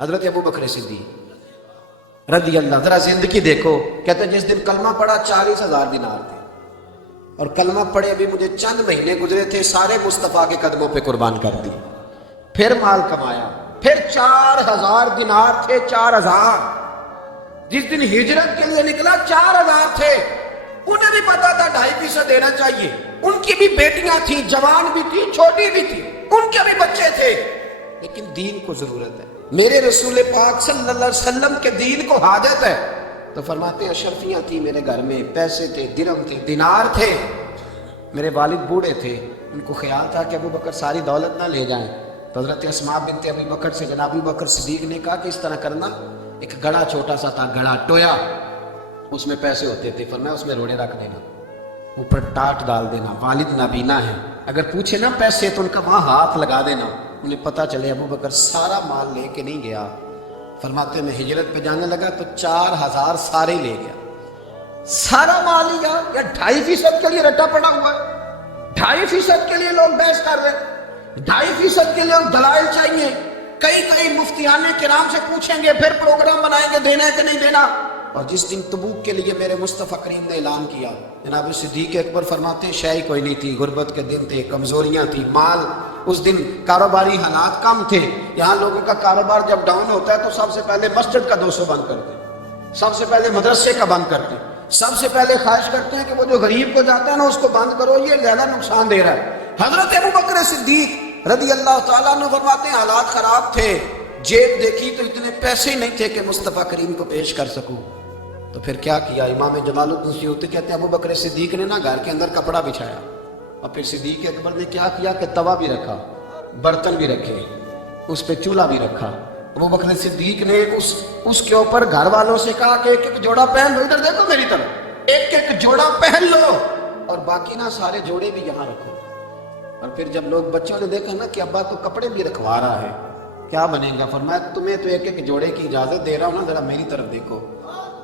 حضرت ابو بکر صدیق رضی اللہ، ذرا زندگی دیکھو. کہتے ہیں جس دن کلمہ پڑھا 40,000 دینار تھے، اور کلمہ پڑھے ابھی مجھے چند مہینے گزرے تھے، سارے مصطفیٰ کے قدموں پہ قربان کر دی. پھر مال کمایا، پھر 4,000 دینار تھے. 4,000 جس دن ہجرت کے لیے نکلا 4,000 تھے. انہیں بھی پتا تھا 2.5% دینا چاہیے. ان کی بھی بیٹیاں تھیں، جوان بھی تھی، چھوٹی بھی تھی، ان کے بھی بچے تھے، لیکن دین کو ضرورت ہے. میرے رسول پاک صلی اللہ علیہ وسلم کے دین کو حاجت ہے. تو فرماتے ہیں اشرفیاں تھیں میرے گھر میں، پیسے تھے، درہم تھے، دینار تھے. میرے والد بوڑھے تھے، ان کو خیال تھا کہ ابو بکر ساری دولت نہ لے جائیں. تو حضرت اسماء بنت ابی بکر سے جناب ابو بکر صدیق نے کہا کہ اس طرح کرنا، ایک گڑا چھوٹا سا تھا، گڑا ٹویا، اس میں پیسے ہوتے تھے. فرمایا اس میں روڑے رکھ دینا، اوپر ٹاٹ ڈال دینا، والد نابینا ہے، اگر پوچھے نا پیسے تو ان کا وہاں ہاتھ لگا دینا، انہیں پتہ چلے ابو بکر سارا مال لے کے نہیں گیا. فرماتے میں ہجرت پہ جانے لگا تو 4,000 سارے لے گیا. سارا مال لیا، یا 2.5% کے لیے رٹا پڑا ہوا ہے. 2.5% کے لیے لوگ بحث کر رہے ہیں، 2.5% کے لیے دلائل چاہیے. کئی مفتیان کرام سے پوچھیں گے، پھر پروگرام بنائیں گے دینا ہے کہ نہیں دینا. اور جس دن تبوک کے لیے میرے مصطفیٰ کریم نے اعلان کیا، جناب صدیق اکبر فرماتے ہیں شے کوئی نہیں تھی، غربت کے دن تھے، کمزوریاں تھی، مال اس دن کاروباری حالات کم تھے. یہاں لوگوں کا کاروبار جب ڈاؤن ہوتا ہے تو سب سے پہلے مسجد کا 200 بند کرتے ہیں، سب سے پہلے مدرسے کا بند کرتے ہیں، سب سے پہلے خواہش کرتے ہیں کہ وہ جو غریب کو جاتا ہے نا اس کو بند کرو، یہ زیادہ نقصان دے رہا ہے. حضرت ابو بکر صدیق رضی اللہ تعالیٰ عنہ فرماتے ہیں حالات خراب تھے، جیب دیکھی تو اتنے پیسے ہی نہیں تھے کہ مصطفیٰ کریم کو پیش کر سکوں. تو پھر کیا کیا؟ امام جمال الدین سیوطی کہتے ہیں ابو بکر صدیق نے نا گھر کے اندر کپڑا بچھایا، اور پھر صدیق اکبر نے کیا کیا کہ توا بھی رکھا، برتن بھی رکھے، اس پہ چولہا بھی رکھا. ابو بکر صدیق نے اس کے اوپر گھر والوں سے کہا کہ ایک جوڑا پہن لو، ادھر دیکھو میری طرف، ایک جوڑا پہن لو، اور باقی نا سارے جوڑے بھی یہاں رکھو. اور پھر جب لوگ بچوں نے دیکھا نا کہ ابا تو کپڑے بھی رکھوا رہا ہے، کیا بنے گا؟ فرمایا تمہیں تو ایک جوڑے کی اجازت دے رہا ہوں نا، ذرا میری طرف دیکھو.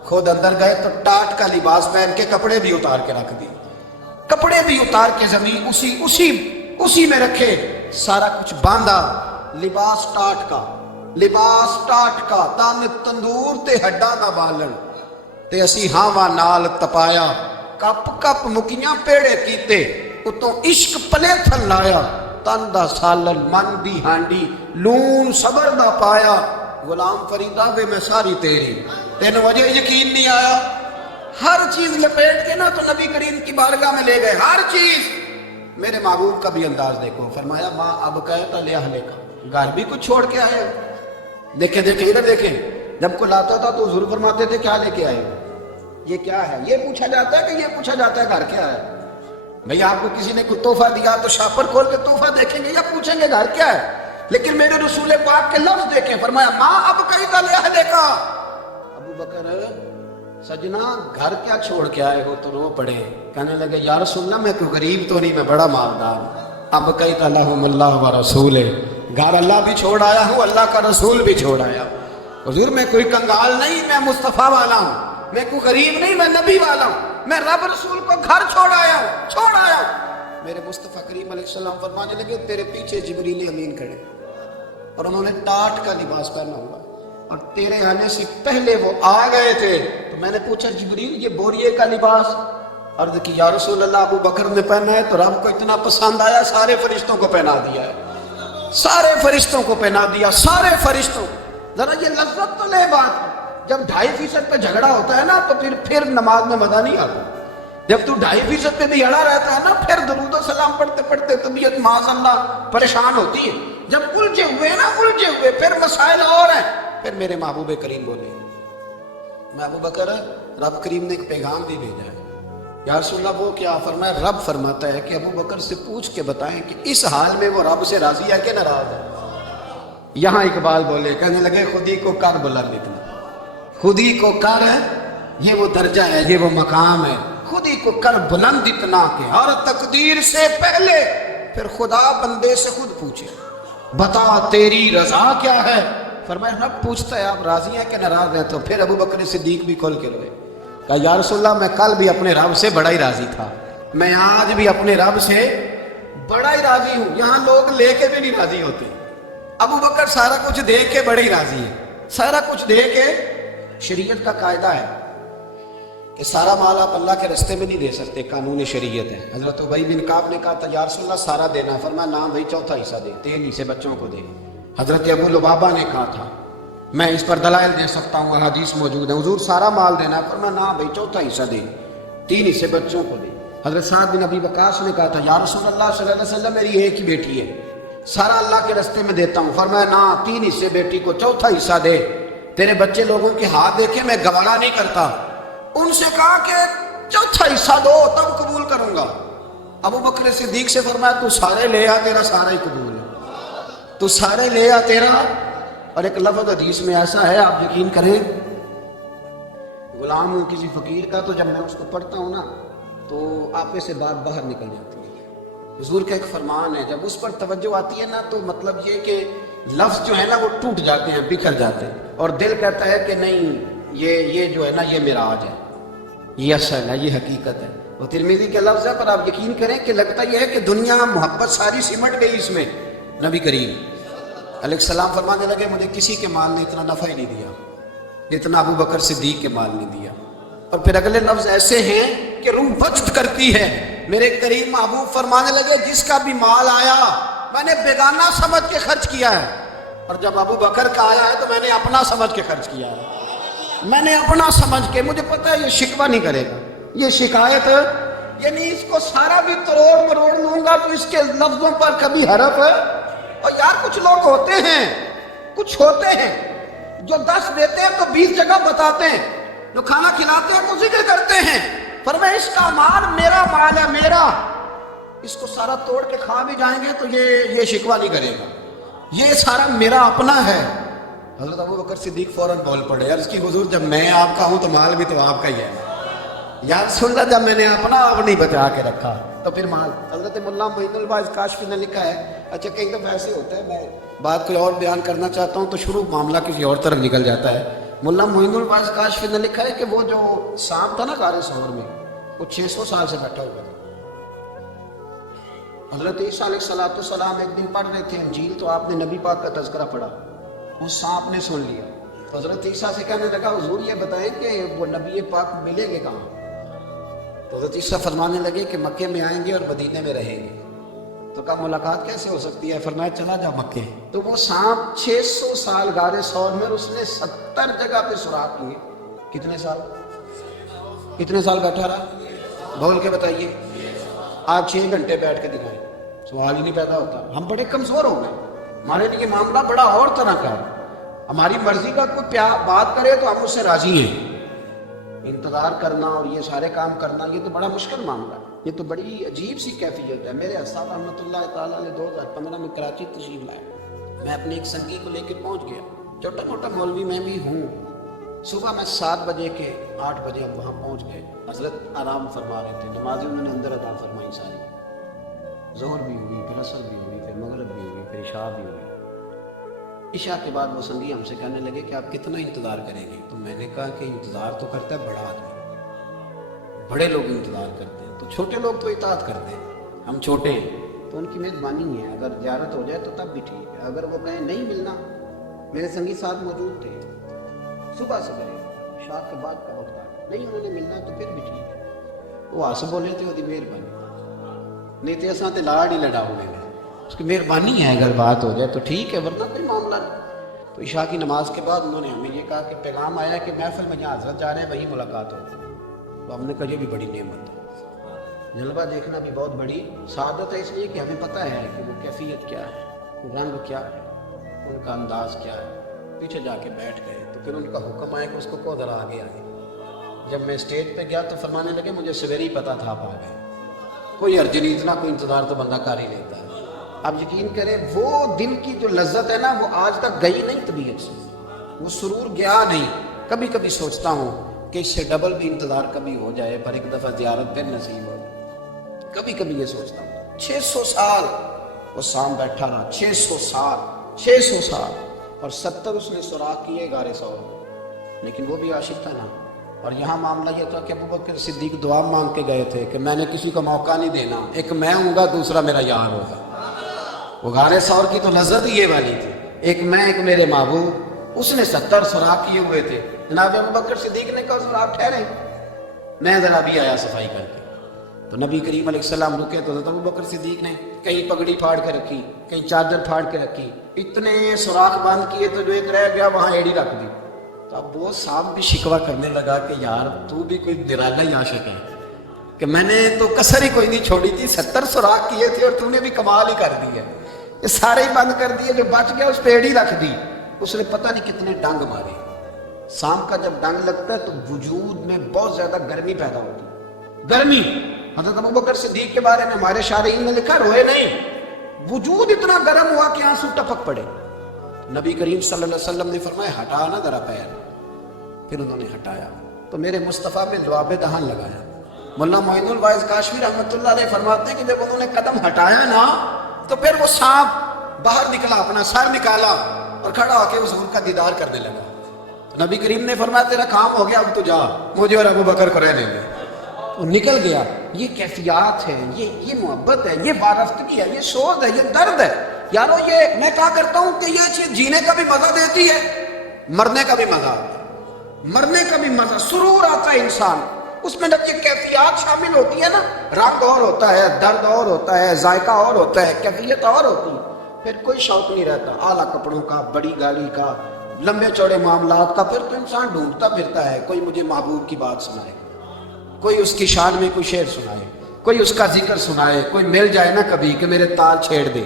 خود اندر گئے تو ٹاٹ کا لباس پہن کے کپڑے بھی اتار کے رکھ دی، کپڑے بھی اتار کے زمین اسی میں رکھے، سارا کچھ باندھا. لباس ٹاٹ کا تن تندور تے ہڈا دا بالن تے اسی ہاواں نال تپایا، کپ مکیاں پیڑے کیتے، اتوں عشق پلے تھل لایا، تن دا سالن من دی ہانڈی لون صبر دا پایا. غلام فریدا وے میں ساری تیری، تین وجہ یقین نہیں آیا. ہر چیز لپیٹ کے نا تو نبی کریم کی بارگاہ میں لے گئے، ہر چیز. میرے محبوب کا بھی انداز دیکھو، فرمایا ماں اب کہتا لے اہلے کا، گھر بھی کچھ چھوڑ کے آئے. دیکھیں ادھر دیکھیں، جب کوئی لاتا تھا تو حضور فرماتے تھے کیا لے کے آئے ہو؟ یہ کیا ہے؟ یہ پوچھا جاتا ہے کہ یہ پوچھا جاتا ہے گھر کیا ہے؟ بھئی آپ کو کسی نے کوئی تحفہ دیا تو شاپر کھول کے تحفہ دیکھیں گے یا پوچھیں گے گھر کیا ہے؟ لیکن میرے رسول پاک کے لفظ دیکھیں، فرمایا ماں اب کہتا لے اہلے کا. ابو بکر سجنا گھر کیا چھوڑ کے آئے ہو؟ تو رو پڑے، کہنے لگے یا رسول اللہ میں کوئی غریب تو نہیں، میں بڑا مالدار. اب کہتا لہم اللہ و رسول، گھر اللہ بھی چھوڑ آیا ہوں، اللہ کا رسول بھی چھوڑ آیا ہوں. حضور میں کوئی کنگال نہیں، میں مصطفیٰ والا ہوں، میں کوئی غریب نہیں، میں نبی والا ہوں، میں رب رسول کو گھر چھوڑ آیا ہوں. میرے مصطفیٰ کریم علیہ السلام فرمانے لگے تیرے پیچھے جبریل امین کھڑے، اور انہوں نے ٹاٹ کا لباس پہنا ہوا، اور تیرے آنے سے پہلے وہ آ گئے تھے. تو میں نے پوچھا جبریل یہ بوریے کا لباس؟ عرض کی یا رسول اللہ ابو بکر نے پہنا ہے تو رب کو اتنا پسند آیا سارے فرشتوں کو پہنا دیا ہے، سارے فرشتوں کو پہنا دیا، سارے فرشتوں. ذرا یہ لذت تو لے بات ہے. جب 2.5% پہ جھگڑا ہوتا ہے نا تو پھر نماز میں مزہ نہیں آتا. جب تو 2.5% پہ بھی اڑا رہتا ہے نا، پھر درود و سلام پڑھتے پڑھتے طبیعت معاذ اللہ پریشان ہوتی ہے. جب الجھے ہوئے پھر مسائل اور ہیں. پھر میرے محبوب کریم بولے میں ابو بکر رب کریم نے ایک پیغام بھی بھیجا ہے. یا رسول اللہ وہ کیا؟ فرمایا رب فرماتا ہے کہ ابو بکر سے پوچھ کے بتائیں کہ اس حال میں وہ رب سے راضی ہے کہ ناراض ہے. یہاں اقبال بولے، کہنے لگے خودی کو کر بلند اتنا، خودی کو کر، یہ وہ درجہ ہے، یہ وہ مقام ہے، خودی کو کر بلند اتنا کہ ہر تقدیر سے پہلے پھر خدا بندے سے خود پوچھے بتا تیری رضا کیا ہے. فرمایا رب پوچھتا ہے آپ راضی ہیں کہ ناراض ہیں. تو پھر ابو بکر صدیق بھی کھول کے روئے، کہا یا رسول اللہ میں کل بھی اپنے رب سے بڑا ہی راضی تھا، میں آج بھی اپنے رب سے بڑا ہی راضی ہوں. یہاں لوگ لے کے بھی نہیں راضی ہوتے، ابو بکر سارا کچھ دے کے بڑے ہی راضی ہیں. سارا کچھ دے کے، شریعت کا قاعدہ ہے کہ سارا مال آپ اللہ کے راستے میں نہیں دے سکتے، قانون شریعت ہے۔ حضرت ابی بن کعب نے کہا تھا یا رسول اللہ سارا دینا، فرمایا نہ بھائی چوتھا حصہ دے، 3 حصے بچوں کو دے۔ حضرت ابو لبابہ نے کہا تھا میں اس پر دلائل دے سکتا ہوں، احادیث موجود ہیں، حضور سارا مال دینا، فرمایا نہ بھائی چوتھا حصہ دے، 3 حصے بچوں کو دے۔ حضرت سعد بن ابی وقاص نے کہا تھا یا رسول اللہ صلی اللہ علیہ وسلم میری ایک ہی بیٹی ہے، سارا اللہ کے راستے میں دیتا ہوں، فرمایا نہ 3 حصے بیٹی کو، چوتھا حصہ دے، تیرے بچے لوگوں کے ہاتھ دیکھے میں گوارا نہیں کرتا۔ ان سے کہا کہ چوتھا حصہ دو تب قبول کروں گا۔ ابو بکر صدیق سے فرمایا تو سارے لے آ، تیرا سارا ہی قبول ہے، تو سارے لے آ تیرا۔ اور ایک لفظ حدیث میں ایسا ہے، آپ یقین کریں، غلام ہوں کسی فقیر کا، تو جب میں اس کو پڑھتا ہوں نا تو آپے سے بات باہر نکل جاتی ہے۔ حضور کا ایک فرمان ہے، جب اس پر توجہ آتی ہے نا تو مطلب یہ کہ لفظ جو ہے نا وہ ٹوٹ جاتے ہیں، بکھر جاتے ہیں، اور دل کہتا ہے کہ نہیں یہ جو ہے نا یہ معراج ہے، یہ اصل ہے، یہ حقیقت ہے۔ وہ ترمذی کے لفظ ہے، پر آپ یقین کریں کہ لگتا یہ ہے کہ دنیا محبت ساری سمٹ گئی اس میں۔ نبی کریم علیہ السلام فرمانے لگے مجھے کسی کے مال نے اتنا نفع ہی نہیں دیا جتنا ابو بکر صدیق کے مال نے دیا۔ اور پھر اگلے لفظ ایسے ہیں کہ روح وجد کرتی ہے۔ میرے کریم محبوب فرمانے لگے جس کا بھی مال آیا میں نے بیگانہ سمجھ کے خرچ کیا ہے، اور جب ابو بکر کا آیا ہے تو میں نے اپنا سمجھ کے خرچ کیا ہے، میں نے اپنا سمجھ کے، مجھے پتا ہے یہ شکوہ نہیں کرے گا، یہ شکایت، یعنی اس کو سارا بھی تروڑ مروڑ لوں گا تو اس کے لفظوں پر کبھی حرف۔ اور یار کچھ لوگ ہوتے ہیں، کچھ ہوتے ہیں جو 10 دیتے ہیں تو 20 جگہ بتاتے ہیں، جو کھانا کھلاتے ہیں تو ذکر کرتے ہیں، فرمایا اس کا مال میرا مال ہے، میرا، اس کو سارا توڑ کے کھا بھی جائیں گے تو یہ شکوہ نہیں کرے گا، یہ سارا میرا اپنا ہے۔ حضرت ابو بکر صدیق فوراً بول پڑے، یار اس کی حضور جب میں آپ کا ہوں تو مال بھی تو آپ کا ہی ہے، یار سن رہا جب میں نے اپنا آپ نہیں بچا کے رکھا تو پھر مال۔ حضرت ملا معین الباز کاشفی نے لکھا ہے، اچھا کئی دفعہ ایسے ہوتا ہے میں بات کوئی اور بیان کرنا چاہتا ہوں تو شروع معاملہ کسی اور طرف نکل جاتا ہے۔ ملا معین الباز کاشفی نے لکھا ہے کہ وہ جو سانپ تھا نا غار ثور میں، وہ 600 سال سے بیٹھا ہوا تھا۔ حضرت عیسیٰ علیہ السلام ایک دن پڑھ رہے تھے انجیل، تو آپ نے نبی پاک کا تذکرہ پڑھا، اس سانپ نے سن لیا، تو حضرت عیسیٰ سے کہنے لگا حضور یہ بتائیں کہ وہ نبی پاک ملیں گے کہاں؟ تو حضرت عیسیٰ فرمانے لگے کہ مکے میں آئیں گے اور مدینے میں رہیں گے۔ تو کہا ملاقات کیسے ہو سکتی ہے؟ فرمایا چلا جا مکے۔ تو وہ سانپ 600 سال غار ثور میں، اس نے 70 جگہ پہ سوراخ کیے۔ کتنے سال؟ کتنے سال بیٹھا رہا؟ بول کے بتائیے۔ آپ 6 گھنٹے بیٹھ کے دکھائیں، سوال ہی نہیں پیدا ہوتا۔ ہم بڑے کمزور ہو گئے، ہمارے لیے معاملہ بڑا اور طرح کا ہے، ہماری مرضی کا کوئی بات کرے تو ہم اس سے راضی ہیں، انتظار کرنا اور یہ سارے کام کرنا یہ تو بڑا مشکل معاملہ ہے، یہ تو بڑی عجیب سی کیفیت ہے۔ میرے اساتذہ رحمۃ اللہ تعالیٰ نے 2015 میں کراچی تشریف لائے، میں اپنے ایک سنگی کو لے کے پہنچ گیا، چھوٹا موٹا مولوی میں بھی ہوں۔ صبح میں 7 بجے کے 8 بجے ہم وہاں پہنچ گئے، حضرت آرام فرما رہے تھے، نمازیں انہوں نے اندر ادا فرمائی ساری، ظہر بھی ہوئی، پھر عصر بھی ہوئی، پھر مغرب بھی ہوئی، پھر عشاء بھی ہوئی۔ عشاء کے بعد وہ سنگی ہم سے کہنے لگے کہ آپ کتنا انتظار کریں گے؟ تو میں نے کہا کہ انتظار تو کرتا ہے بڑا آدمی، بڑے لوگ انتظار کرتے ہیں، تو چھوٹے لوگ تو اطاعت کرتے ہیں، ہم چھوٹے ہیں تو ان کی میزبانی ہے، اگر زیارت ہو جائے تو تب بھی ٹھیک ہے، اگر وہ کہیں نہیں ملنا، میرے سنگی ساتھ موجود تھے، صبح سے کرے عشاء کے بعد کا وقت آ نہیں انہوں نے ملنا تو پھر بھی ٹھیک ہے، وہ ہس بولے تھے وہ مہربانی نہیں تو اساں تے لاڑ ہی لڑا ہوئے ہیں، اس کی مہربانی ہے، اگر بات ہو جائے تو ٹھیک ہے ورنہ کوئی معاملہ نہیں۔ تو عشاء کی نماز کے بعد انہوں نے ہمیں یہ کہا کہ پیغام آیا کہ محفل میں جہاں حضرت جا رہے ہیں وہیں ملاقات ہوگی، تو ہم نے کہا یہ بھی بڑی نعمت ہے، جلوہ دیکھنا بھی بہت بڑی سعادت ہے، اس لیے کہ ہمیں پتہ ہے کہ وہ کیفیت کیا ہے، رنگ کیا ہے، ان کا انداز کیا ہے۔ پیچھے جا کے بیٹھ گئے تو پھر ان کا حکم آیا کہ اس کو ذرا آگے آگے۔ جب میں اسٹیج پہ گیا تو فرمانے لگے مجھے سویرے ہی پتا تھا آپ آ گئے، کوئی حرج نہیں، اتنا کوئی انتظار تو بندہ کر ہی لیتا ہے۔ آپ یقین کریں وہ دل کی جو لذت ہے نا وہ آج تک گئی نہیں طبیعت سے، وہ سرور گیا نہیں۔ کبھی کبھی سوچتا ہوں کہ اس سے ڈبل بھی انتظار کبھی ہو جائے، پر ایک دفعہ زیارت پھر نصیب ہو جائے، کبھی کبھی یہ سوچتا ہوں۔ 600 سال وہ سام بیٹھا رہا، 600 سال اور 70 اس نے سوراخ کیے غار ثور، لیکن وہ بھی عاشق تھا نا۔ اور یہاں معاملہ یہ تھا کہ ابو بکر صدیق دعا مانگ کے گئے تھے کہ میں نے کسی کو موقع نہیں دینا، ایک میں ہوں گا دوسرا میرا یار ہوگا۔ وہ غار ثور کی تو لذت ہی یہ والی تھی، ایک میں ایک میرے محبوب، اس نے 70 سوراخ کیے ہوئے تھے. جناب ابوبکر صدیق نے کہا سوراخ ٹھہرے، میں ذرا بھی آیا صفائی کر کے. تو نبی کریم علیہ السلام رکے تو حضرت ابوبکر صدیق نے کہیں پگڑی پھاڑ کے رکھی، کہیں چادر پھاڑ کے رکھی، اتنے سوراخ بند کیے تو جو ایک رہ گیا وہاں ایڑی رکھ دی. تو اب وہ صاحب بھی شکوہ کرنے لگا کہ یار تو بھی کوئی نرالا ہی عاشق ہے کہ میں نے تو کسر ہی کوئی نہیں چھوڑی تھی، 70 سوراخ کیے تھے اور تو نے بھی کمال ہی کر دی ہے، یہ سارے ہی بند کر دیے، جو بچ گیا اس پہ ایڑی رکھ دی. اس نے پتہ نہیں کتنے ڈنگ مارے. سام کا جب ڈنگ لگتا ہے تو وجود میں بہت زیادہ گرمی پیدا ہوتی ہے. گرمی حضرت ابوبکر صدیق کے بارے میں ہمارے شارحین نے لکھا روئے نہیں، وجود اتنا گرم ہوا کہ آنسو ٹپک پڑے. نبی کریم صلی اللہ علیہ وسلم نے فرمایا ہٹا نا ذرا پیر. پھر انہوں نے ہٹایا تو میرے مصطفیٰ میں جواب دہان لگایا. مولانا معین الواعظ کاشفی رحمۃ اللہ علیہ فرماتے ہیں کہ جب انہوں نے قدم ہٹایا نا تو پھر وہ سانپ باہر نکلا، اپنا سر نکالا اور کھڑا ہو کے حضور کا دیدار کرنے لگا. نبی کریم نے فرمایا تیرا کام ہو گیا، اب تو جا، مجھے اور ابوبکر کو رہنے دے. وہ نکل گیا. یہ کیفیات ہے، یہ محبت ہے، یہ وابستگی ہے، یہ سوز ہے، یہ درد ہے. یارو یہ میں کہا کرتا ہوں کہ یہ چیز جینے کا بھی مزہ دیتی ہے، مرنے کا بھی مزہ آتا ہے. مرنے کا بھی مزہ، سرور آتا ہے انسان اس میں. جب یہ کیفیات شامل ہوتی ہے نا، رنگ اور ہوتا ہے، درد اور ہوتا ہے، ذائقہ اور ہوتا ہے، کیفیت اور ہوتی ہے، پھر کوئی شوق نہیں رہتا اعلیٰ کپڑوں کا، بڑی گاڑی کا، لمبے چوڑے معاملات کا. پھر تو انسان ڈھونڈتا پھرتا ہے کوئی مجھے محبوب کی بات سنائے، کوئی اس کی شان میں کوئی شعر سنائے، کوئی اس کا ذکر سنائے، کوئی مل جائے نا کبھی کہ میرے تال چھیڑ دے،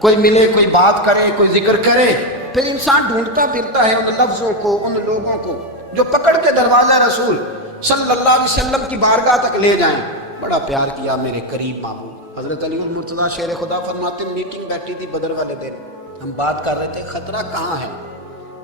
کوئی ملے، کوئی بات کرے، کوئی ذکر کرے. پھر انسان ڈھونڈتا پھرتا ہے ان لفظوں کو، ان لوگوں کو جو پکڑ کے دروازہ رسول صلی اللہ علیہ وسلم کی بارگاہ تک لے جائیں. بڑا پیار کیا میرے قریب محبوب. حضرت علی المرتضیٰ شیر خدا فرماتے ہیں میٹنگ بیٹھی تھی بدر والے دن، ہم بات کر رہے تھے خطرہ کہاں ہے،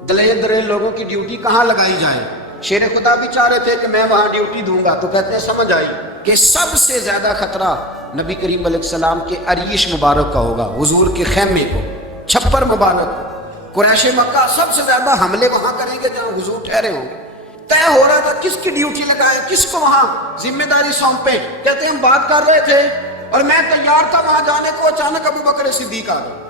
دلیل لوگوں کی ڈیوٹی کہاں لگائی جائے. شیر خدا بھی چاہ رہے تھے کہ میں وہاں ڈیوٹی دوں گا، تو کہتے ہیں سمجھ آئی کہ سب سے زیادہ خطرہ نبی کریم علیہ السلام کے عریش مبارک کا ہوگا، حضور کے خیمے کو، چھپر مبارک کو. قریش مکہ سب سے زیادہ حملے وہاں کریں گے جہاں حضور ٹھہرے ہوں گے. طے ہو رہا تھا کس کی ڈیوٹی لگائے، کس کو وہاں ذمہ داری سونپے. کہتے ہیں ہم بات کر رہے تھے اور میں تیار تھا وہاں جانے کو، اچانک ابوبکر صدیق آ گئے.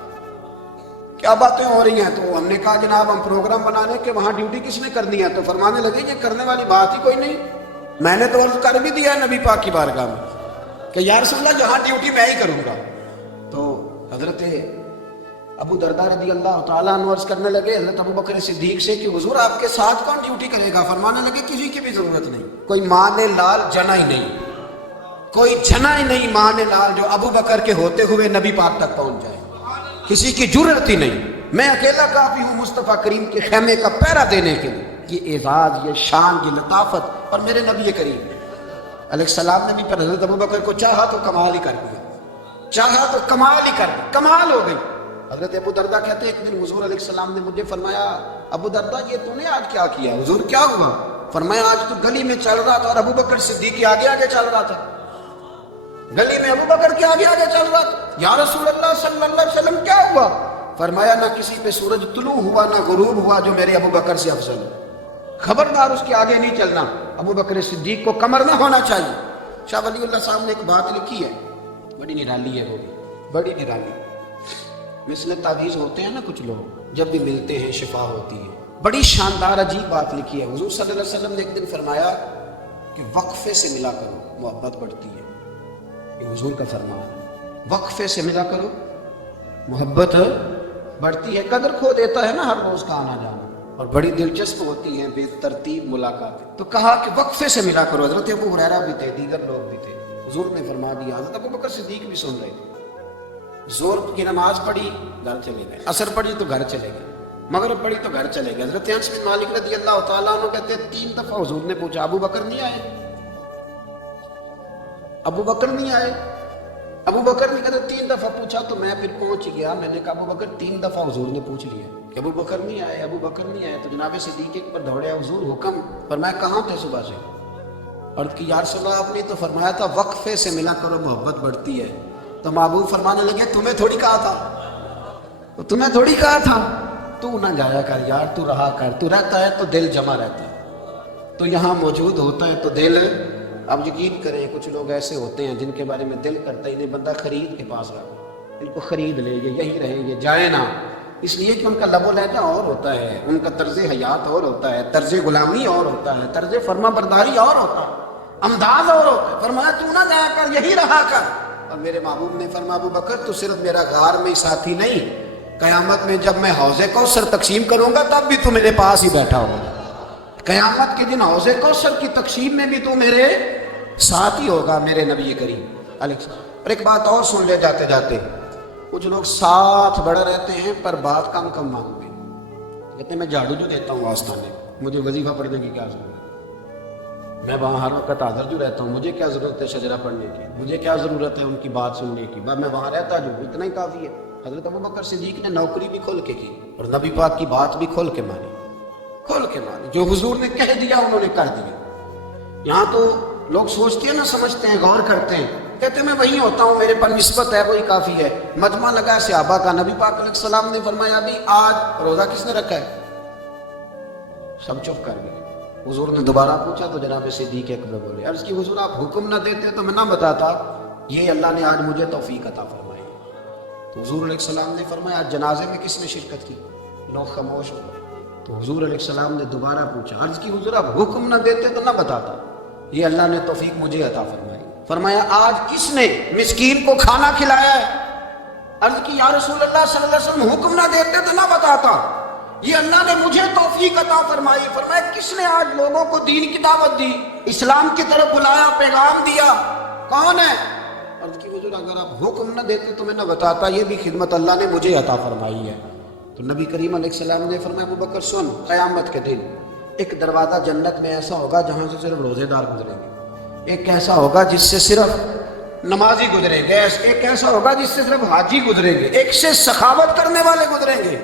کیا باتیں ہو رہی ہیں؟ تو ہم نے کہا جناب ہم پروگرام بنانے کہ وہاں ڈیوٹی کس نے کرنی ہے. تو فرمانے لگے یہ کرنے والی بات ہی کوئی نہیں، میں نے تو عرض کر بھی دیا نبی پاک کی بارگاہ میں کہ یا رسول اللہ جہاں ڈیوٹی میں ہی کروں گا. تو حضرت ابو درداء رضی اللہ تعالیٰ عنہ عرض کرنے لگے حضرت ابوبکر صدیق سے کہ حضور آپ کے ساتھ کون ڈیوٹی کرے گا؟ فرمانے لگے کسی کی بھی ضرورت نہیں، کوئی ماں لال جنا ہی نہیں، کوئی جنا ہی نہیں ماں لال جو ابوبکر کے ہوتے ہوئے نبی پاک تک پہنچ جائے، کسی کی جرأت ہی نہیں. میں اکیلا کافی ہوں مصطفیٰ کریم کے خیمے کا پہرا دینے کے لیے. یہ اعزاز، یہ شان، یہ لطافت. اور میرے نبی کریم علیہ السلام نے بھی پر حضرت ابوبکر کو چاہا تو کمال ہی کر دیا، چاہا تو کمال ہی کر دیا، کمال ہو گئی. حضرت ابو درداء کہتے ہیں ایک دن حضور علیہ السلام نے مجھے فرمایا ابو درداء یہ تو نے آج کیا کیا؟ حضور کیا ہوا؟ فرمایا آج تو گلی میں چل رہا تھا اور ابوبکر صدیق کے آگے آگے چل رہا تھا، گلی میں ابوبکر کے آگے آگے چل رہا تھا. یا رسول اللہ صلی اللہ علیہ وسلم کیا ہوا؟ فرمایا نہ کسی پہ سورج طلوع ہوا نہ غروب ہوا جو میرے ابوبکر سے افضل ہے. خبردار اس کے آگے نہیں چلنا، ابوبکر صدیق کو کمر نہ ہونا چاہیے. شاہ ولی اللہ صاحب نے ایک بات لکھی ہے، بڑی نرالی ہے، وہ بڑی نرالی. مثل تعویذ ہوتے ہیں نا کچھ لوگ، جب بھی ملتے ہیں شفا ہوتی ہے. بڑی شاندار عجیب بات لکھی ہے. حضور صلی اللہ علیہ وسلم نے ایک دن فرمایا کہ وقفے سے ملا کرو محبت بڑھتی ہے. یہ حضور کا فرمان ہے، وقفے سے ملا کرو محبت بڑھتی ہے. قدر کھو دیتا ہے نا ہر روز کا آنا جانا، اور بڑی دلچسپ ہوتی ہیں بے ترتیب ملاقاتیں. تو کہا کہ وقفے سے ملا کرو. حضرت ابو ہریرہ بھی تھے، دیگر لوگ بھی تھے. حضور نے فرما دیا. حضرت ابوبکر صدیق بھی سن رہے تھے. زور کی نماز پڑھی گھر چلے گئے، عصر پڑھی تو گھر چلے گئے، مغرب پڑھی تو گھر چلے گئے. حضرت انس بن مالک رضی اللہ تعالیٰ عنہ کہتے ہیں 3 دفعہ حضور نے پوچھا ابو بکر نہیں آئے، ابو بکر نہیں آئے، ابو بکر نہیں. کہتے 3 دفعہ پوچھا تو میں پھر پہنچ گیا. میں نے کہا ابو بکر 3 دفعہ حضور نے پوچھ لیا کہ ابو بکر نہیں آئے، ابو بکر نہیں آئے. تو جناب صدیق ایک پر دوڑے حضور حکم. فرمایا کہاں تھے صبح سے؟ اور کہ یا رسول اللہ آپ نے تو فرمایا تھا وقفے سے ملا کرو محبت بڑھتی ہے. تو محبوب فرمانے لگے تمہیں تھوڑی کہا تھا، تو تمہیں تھوڑی کہا تھا، تو نہ جایا کر یار، تو رہا کر. تو رہتا ہے تو دل جمع رہتا ہے، تو یہاں موجود ہوتا ہے تو دل. اب یقین کریں کچھ لوگ ایسے ہوتے ہیں جن کے بارے میں دل کرتا ہی نہیں، بندہ خرید کے پاس رہا، ان کو خرید لے، یہ یہی رہیں گے، جائیں نہ. اس لیے کہ ان کا لب و لہجہ اور ہوتا ہے، ان کا طرز حیات اور ہوتا ہے، طرز غلامی اور ہوتا ہے، طرز فرما برداری اور ہوتا ہے، انداز اور ہوتا ہے۔ فرمایا تو نہ جایا کر، یہی رہا کر۔ اور میرے محبوب نے فرمایا ابو بکر تو صرف میرا غار میں ہی ساتھی نہیں، قیامت میں جب میں حوض کوثر تقسیم کروں گا تب بھی تو میرے پاس ہی بیٹھا ہوگا۔ قیامت کے دن حوض کوثر کی تقسیم میں بھی تو میرے ساتھ ہی ہوگا، میرے نبی کریم علیہ السلام۔ اور ایک بات اور سن لے جاتے جاتے، کچھ لوگ ساتھ بڑے رہتے ہیں پر بات کم کم مانگتے ہیں، کہتے ہیں میں جھاڑو جو دیتا ہوں آستانے، مجھے وظیفہ پڑھنے کی کیا ضرورت ہے، میں وہاں ہر وقت حاضر جو رہتا ہوں، مجھے کیا ضرورت ہے شجرہ پڑھنے کی، مجھے کیا ضرورت ہے ان کی بات سننے کی، میں وہاں رہتا جو اتنا ہی کافی ہے۔ حضرت ابوبکر صدیق نے نوکری بھی کھول کے کی اور نبی پاک کی بات بھی کھول کے مانی، کھول کے مانی، جو حضور نے کہہ دیا انہوں نے کر دیا۔ یہاں تو لوگ سوچتے ہیں نہ سمجھتے ہیں، غور کرتے ہیں، کہتے ہیں میں وہی ہوتا ہوں، میرے پر نسبت ہے، وہی کافی ہے۔ مجمع لگا صحابہ کا، نبی پاک علیہ السلام نے فرمایا ابھی آج روزہ کس نے رکھا ہے؟ سب چپ کر گئے۔ حضور نے دوبارہ پوچھا تو جناب صدیق اکبر بولے، عرض کی حضور آپ حکم نہ دیتے تو میں نہ بتاتا، یہ اللہ نے آج مجھے توفیق عطا فرمائی۔ تو حضور علیہ السلام نے فرمایا آج جنازے میں کس نے شرکت کی؟ لوگ خاموش ہو گئے۔ تو حضور علیہ السلام نے دوبارہ پوچھا، عرض کی حضور آپ حکم نہ دیتے تو نہ بتاتا، یہ اللہ نے توفیق مجھے عطا فرمائی۔ فرمایا آج کس نے مسکین کو کھانا کھلایا ہے؟ عرض کی یا رسول اللہ صلی اللہ علیہ وسلم حکم نہ دیتے تو نہ بتاتا، یہ اللہ نے مجھے توفیق عطا فرمائی۔ فرمایا کس نے آج لوگوں کو دین کی دعوت دی، اسلام کی طرف بلایا، پیغام دیا، کون ہے؟ عرض کی حضور اگر آپ حکم نہ دیتے تو میں نہ بتاتا، یہ بھی خدمت اللہ نے مجھے عطا فرمائی ہے۔ تو نبی کریم علیہ السلام نے فرمایا ابو بکر سن، قیامت کے دن ایک دروازہ جنت میں ایسا ہوگا جہاں سے صرف روزے دار گزریں گے، ایک ایسا ہوگا جس سے صرف نمازی گزریں گے، ایک ایسا ہوگا جس سے صرف حاجی گزریں گے، ایک سے سخاوت کرنے والے گزریں گے۔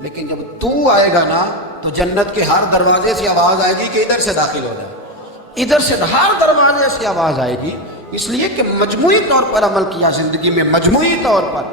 لیکن جب تو آئے گا نا تو جنت کے ہر دروازے سے آواز آئے گی کہ ادھر سے داخل ہو جائے، ادھر سے ہر دروازے سے آواز آئے گی، اس لیے کہ مجموعی طور پر عمل کیا زندگی میں، مجموعی طور پر۔